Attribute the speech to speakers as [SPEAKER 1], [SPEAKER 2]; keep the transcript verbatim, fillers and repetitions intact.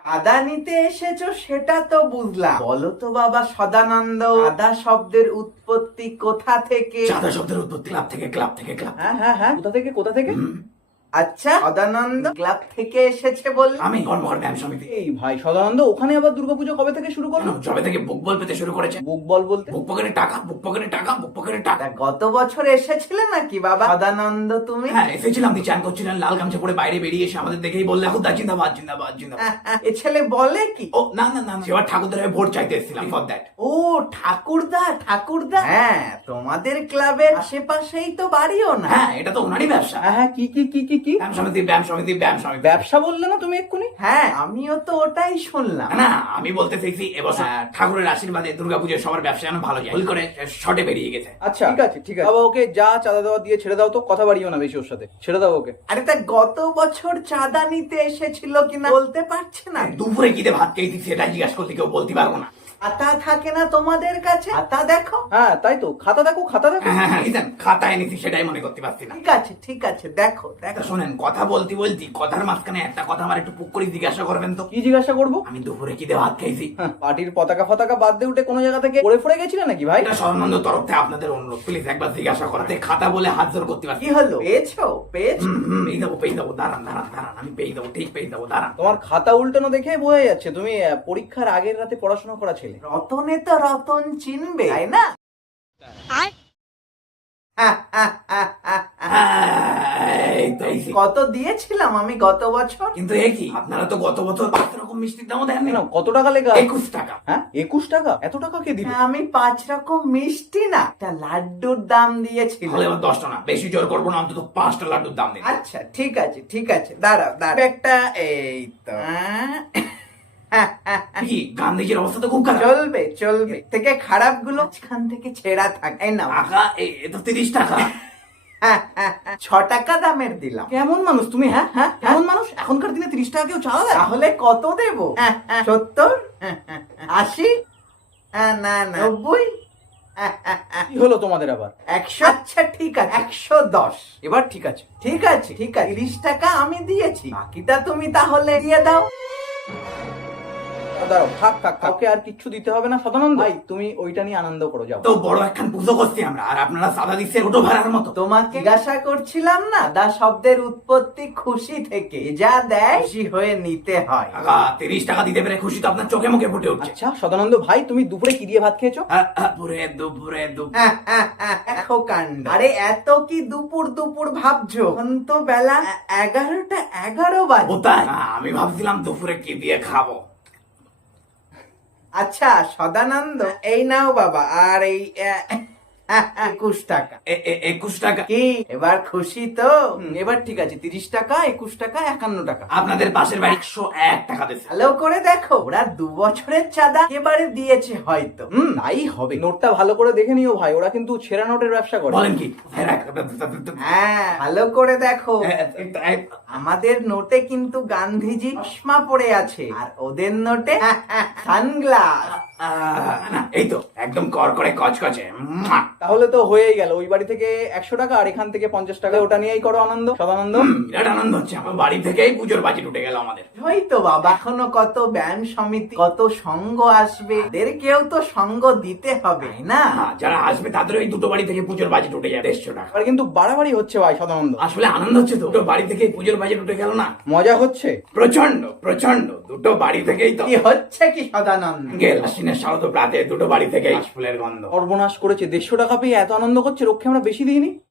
[SPEAKER 1] আদা নিতে এসেছো সেটা তো বুঝলাম, বলো তো বাবা সদানন্দ, আদা শব্দের উৎপত্তি কোথা থেকে?
[SPEAKER 2] চাঁদা শব্দের উৎপত্তি ক্লাব থেকে, ক্লাব থেকে, ক্লাব।
[SPEAKER 3] হ্যাঁ হ্যাঁ হ্যাঁ কোথা থেকে কোথা থেকে?
[SPEAKER 1] আচ্ছা, সদানন্দ ক্লাব থেকে এসেছে বল?
[SPEAKER 2] আমি কর্মকর ব্যায়াম সমিতি।
[SPEAKER 3] এই ভাই সদানন্দ, ওখানে আবার দুর্গাপুজো কবে থেকে শুরু করলো?
[SPEAKER 2] যবে থেকে বুক বল পেতে শুরু করেছে।
[SPEAKER 3] বুক বল বলতে?
[SPEAKER 2] বুক পকেটে টাকা, বুক পকেটে টাকা, বুক পকেটে টাকা।
[SPEAKER 1] তা গত বছর এসেছিলে নাকি বাবা সদানন্দ তুমি?
[SPEAKER 2] হ্যাঁ এসেছিলাম, দি চান করছিলেন, লাল গামছা পরে বাইরে বেরিয়ে এসে আমাদের দেখেই বললে এখন দা জিন্দাবাদ জিন্দাবাদ জিন্দাবাদ।
[SPEAKER 1] এ ছেলে বলে কি?
[SPEAKER 2] ও না না না, সেবার ঠাকুরদের হয়ে ভোট চাইতে এসেছিলাম ফর দ্যাট।
[SPEAKER 1] ও ঠাকুরদা, ঠাকুরদা, হ্যাঁ তোমাদের ক্লাবের আশেপাশেই তো বাড়িও না?
[SPEAKER 2] হ্যাঁ এটা তো ওনারই ব্যবসা।
[SPEAKER 3] হ্যাঁ হ্যাঁ কি কি কি কি কি
[SPEAKER 2] ব্যায়াম সমিতি, ব্যায়াম সমিতি, ব্যায়াম সমিতি।
[SPEAKER 3] ব্যবসা বললে না তুমি এক্ষুনি?
[SPEAKER 1] হ্যাঁ আমিও তো ওটাই শুনলাম।
[SPEAKER 2] না আমি বলতে চাইছি এবছর আহ, ঠাকুরের আশীর্বাদে দুর্গাপুজোর সবার ব্যবসা যেন ভালো যায়। ভুল করে শর্টে বেরিয়ে গেছে।
[SPEAKER 3] আচ্ছা ঠিক আছে ঠিক আছে বাবা, ওকে যা চাঁদা দেওয়া দিয়ে ছেড়ে দাও তো, কথা বাড়িও না বেশি ওর সাথে, ছেড়ে দাও ওকে।
[SPEAKER 1] আরে তা গত বছর চাঁদা নিতে এসেছিল কিনা বলতে পারছে না?
[SPEAKER 2] দুপুরে কি দিয়ে ভাত খেয়েছি সেটা জিজ্ঞাসা করতে কেউ বলতে পারবো না।
[SPEAKER 1] খাতা থাকে না তোমাদের কাছে? খাতা দেখো।
[SPEAKER 3] হ্যাঁ তাই তো, খাতা দেখো খাতা দেখো।
[SPEAKER 2] হ্যাঁ হ্যাঁ হ্যাঁ, লিখেন, খাতায় নিছি সেটাই মনে করতে পারছি না।
[SPEAKER 1] ঠিক আছে ঠিক আছে, দেখো দেখো।
[SPEAKER 2] তা শোনেন, কথা বলতে বলতে কথার মাঝখানে একটা কথা আমার একটু পুক করে জিজ্ঞাসা করবেন তো?
[SPEAKER 3] কি জিজ্ঞাসা করবো?
[SPEAKER 2] আমি দুপুরে কি দিয়ে ভাত খেয়েছি?
[SPEAKER 3] হ্যাঁ, পার্টির পতাকা ফতাকা বাদ দিয়ে উঠে কোনো জায়গা থেকে পড়ে ফড়ে গেছিলে নাকি ভাই?
[SPEAKER 2] এটা সর্বানন্দ তরফ থেকে আপনাদের অনুরোধ, প্লিজ একবার জিজ্ঞাসা করাতে। খাতা বলে হাত জোর করতে পারছি
[SPEAKER 1] কি হলো, পেয়েছো পেয়েছো?
[SPEAKER 2] হুম হুম পেয়ে যাবো পেয়ে যাবো, দাঁড়ান দাঁড়ান দাঁড়ান, আমি পেয়ে যাবো, ঠিক পেয়ে যাবো, দাঁড়ান।
[SPEAKER 3] তোমার খাতা উল্টানো দেখে বোঝা যাচ্ছে তুমি আহ, পরীক্ষার আগের রাতে পড়াশোনা করা ছেলে।
[SPEAKER 1] রতনে তো রতন চিনবে তাই না? হা, হা, হা, হা, হা।
[SPEAKER 2] এই তো, এই যে।
[SPEAKER 1] কত দিয়েছিলাম আমি গত বছর?
[SPEAKER 2] কিন্তু এ কি, আপনারা তো গত বছর পাঁচ রকম মিষ্টির দামও দেননি।
[SPEAKER 3] কেন, কত টাকা লেখা?
[SPEAKER 2] একুশ টাকা।
[SPEAKER 3] হ্যাঁ একুশ টাকা? এত টাকা কে দিল?
[SPEAKER 1] আমি পাঁচ রকম মিষ্টি না একটা লাড্ডুর দাম দিয়েছিলাম।
[SPEAKER 2] তাহলে এবার দশটা না, বেশি জোর করবো না, অন্তত পাঁচটা লাড্ডুর দাম দিন।
[SPEAKER 1] আচ্ছা ঠিক আছে ঠিক আছে, দাঁড়াও দাঁড়াও একটা, এই তো
[SPEAKER 2] কি গান্ধীজির অবস্থা তো খুব খারাপ।
[SPEAKER 1] চলবে চলবে, থেকে খারাপ গুলো মাঝখান থেকে ছেঁড়া থাক। এই নাও
[SPEAKER 2] টাকা এ- এ তো তিরিশ টাকা।
[SPEAKER 1] ছ টাকা দামের দিলাম।
[SPEAKER 3] কেমন মানুষ তুমি? হ্যাঁ হ্যাঁ কেমন মানুষ? এখনকার দিনে তিরিশ টাকা কেউ চালা দেয়?
[SPEAKER 1] তাহলে কত দেবো? সত্তর, আশি, না না নব্বই,
[SPEAKER 3] কি হলো তোমাদের আবার?
[SPEAKER 1] একশো। আচ্ছা ঠিক আছে একশো দশ।
[SPEAKER 3] এবার ঠিক আছে।
[SPEAKER 1] ঠিক আছে ঠিক আছে, তিরিশ টাকা আমি দিয়েছি, বাকিটা তুমি তাহলে দিয়ে দাও।
[SPEAKER 3] দাঁড়াও, থাক থাক থাক, ওকে আর কিচ্ছু দিতে হবে না সদানন্দ ভাই, তুমি ওইটা নিয়ে আনন্দ করো, যাও।
[SPEAKER 2] তো বড় একখান পুজো করছি আমরা, আর আপনারা সাদা দিচ্ছেন ওটো ভাড়ার মতো।
[SPEAKER 1] তোমাকে জিজ্ঞাসা করছিলাম না, দা শব্দের উৎপত্তি খুশি থেকে, যা দেয় খুশি হয়ে নিতে হয়।
[SPEAKER 2] টাকা তিরিশ টাকা দিতে পেরে খুশি তো আপনার চোখে মুখে ফুটে উঠছে।
[SPEAKER 3] আচ্ছা সদানন্দ ভাই, তুমি দুপুরে কি দিয়ে ভাত খেয়েছো?
[SPEAKER 2] আহ, আহ, দুপুরে দুপুরে দুপুরে
[SPEAKER 1] দেখো কাণ্ড। আরে এত কি দুপুর দুপুর ভাবছো? এখন তো বেলা এ- এগারোটা এগারো বাজে।
[SPEAKER 2] ও তাই? না, আমি ভাবছিলাম দুপুরে কি দিয়ে খাবো।
[SPEAKER 1] আচ্ছা সদানন্দ, এই নাও বাবা, আর এই এ, একুশ টাকা।
[SPEAKER 2] এ- এ- একুশ টাকা।
[SPEAKER 1] কি এবার খুশি তো?
[SPEAKER 3] হুম, এবার ঠিক আছে, তিরিশ টাকা, একুশ টাকা, একান্ন টাকা।
[SPEAKER 2] আপনাদের পাশের বাড়ি একশো এক টাকা দিচ্ছে।
[SPEAKER 1] ভালো করে দেখো, ওরা দু বছরের চাঁদা এবারে দিয়েছে হয়তো।
[SPEAKER 3] হুম তাই হবে। নোটটা ভালো করে দেখে নিও ভাই, ওরা কিন্তু ছেঁড়া নোটের ব্যবসা করে।
[SPEAKER 2] বলেন কি?
[SPEAKER 1] হ্যাঁ ভালো করে দেখো,
[SPEAKER 2] এ,
[SPEAKER 1] আমাদের নোটে কিন্তু গান্ধীজি চশমা পড়ে আছে, আর ওদের নোটে সানগ্লাস।
[SPEAKER 2] আহ, না এই তো একদম কর করে কচকচে। মুয়া।
[SPEAKER 3] তাহলে তো হয়েই গেল, ওই বাড়ি থেকে একশো টাকা আর এখান থেকে পঞ্চাশ টাকা, ওটা নিয়েই করো আনন্দ সদানন্দ।
[SPEAKER 2] হুম, বিরাট আনন্দ হচ্ছে, আমার বাড়ি থেকেই পুজোর বাজি উঠে গেল আমাদের।
[SPEAKER 1] হয়তো বাবা, এখনো কত ব্যায়াম সমিতি, কত সঙ্গ আসবে, এদেরকেও তো সঙ্গ দিতে হবে না?
[SPEAKER 2] হ্যাঁ, যারা আসবে তাদের ওই দুটো বাড়ি থেকে পুজোর বাজি উঠে যায় দেড়শো টাকা।
[SPEAKER 3] আর কিন্তু বাড়াবাড়ি হচ্ছে ভাই সদানন্দ।
[SPEAKER 2] আসলে আনন্দ হচ্ছে তো, দুটো বাড়ি থেকে পুজোর বাজি উঠে গেল না?
[SPEAKER 3] মজা হচ্ছে।
[SPEAKER 2] প্রচন্ড প্রচন্ড, দুটো বাড়ি থেকেই তো
[SPEAKER 1] কি হচ্ছে কি সদানন্দ?
[SPEAKER 2] গেল আশ্বিনের শারদ প্রাতে দুটো বাড়ি থেকে ফুলের গন্ধ।
[SPEAKER 3] সর্বনাশ করেছে, দেড়শো টাকা পেয়ে এত আনন্দ করছে, রক্ষে আমরা বেশি দিইনি।